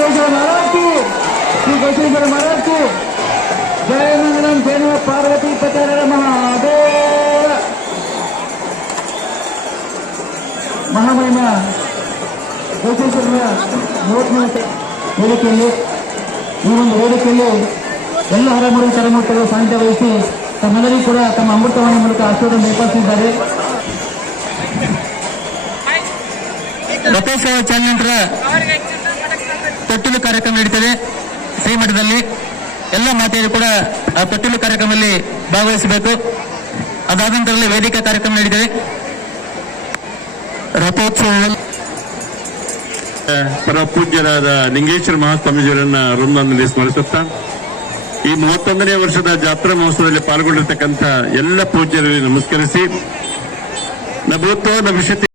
गौसेश्वर महाराज की, श्री गौसेश्वर महाराज की जय मंगलम जय पार्वती पते महादेव। महामहिमा ಗೌಸೇಶ್ವರರ 30ನೇ ವೇದಿಕೆಯಲ್ಲಿ ಈ ಒಂದು ವೇದಿಕೆಯಲ್ಲಿ ಎಲ್ಲ ಹರಮೂರು ಕರಮೂರ್ತಿಗಳು ಸಾನ್ನಿಧ್ಯ ವಹಿಸಿ ತಮ್ಮೆಲ್ಲರಿಗೂ ಕೂಡ ತಮ್ಮ ಅಮೃತವಾಣಿ ಮೂಲಕ ಆಶೀರ್ವಾದ ಏರ್ಪಡಿಸಿದ್ದಾರೆ. ರಥೋತ್ಸವ ಚಾಲನೆ ನಂತರ ತೊಟ್ಟಿಲು ಕಾರ್ಯಕ್ರಮ ನಡೀತದೆ ಶ್ರೀಮಠದಲ್ಲಿ. ಎಲ್ಲ ಮಾತೆಯರು ಕೂಡ ಆ ತೊಟ್ಟಿಲು ಕಾರ್ಯಕ್ರಮದಲ್ಲಿ ಭಾಗವಹಿಸಬೇಕು. ಅದಾದ ನಂತರದಲ್ಲಿ ವೇದಿಕಾ ಕಾರ್ಯಕ್ರಮ ನಡೀತದೆ. ರಥೋತ್ಸವ ಪರಮ ಪೂಜ್ಯರಾದ ಲಿಂಗೇಶ್ವರ ಮಹಾಸ್ವಾಮೀಜಿಯವರನ್ನ ವೃಂದದಲ್ಲಿ ಸ್ಮರಿಸುತ್ತಾ ಈ 31ನೇ ವರ್ಷದ ಜಾತ್ರಾ ಮಹೋತ್ಸವದಲ್ಲಿ ಪಾಲ್ಗೊಂಡಿರ್ತಕ್ಕಂಥ ಎಲ್ಲ ಪೂಜ್ಯರಲ್ಲಿ ನಮಸ್ಕರಿಸಿ ನ ಭೂತೋ ನ ವಿಷತಿ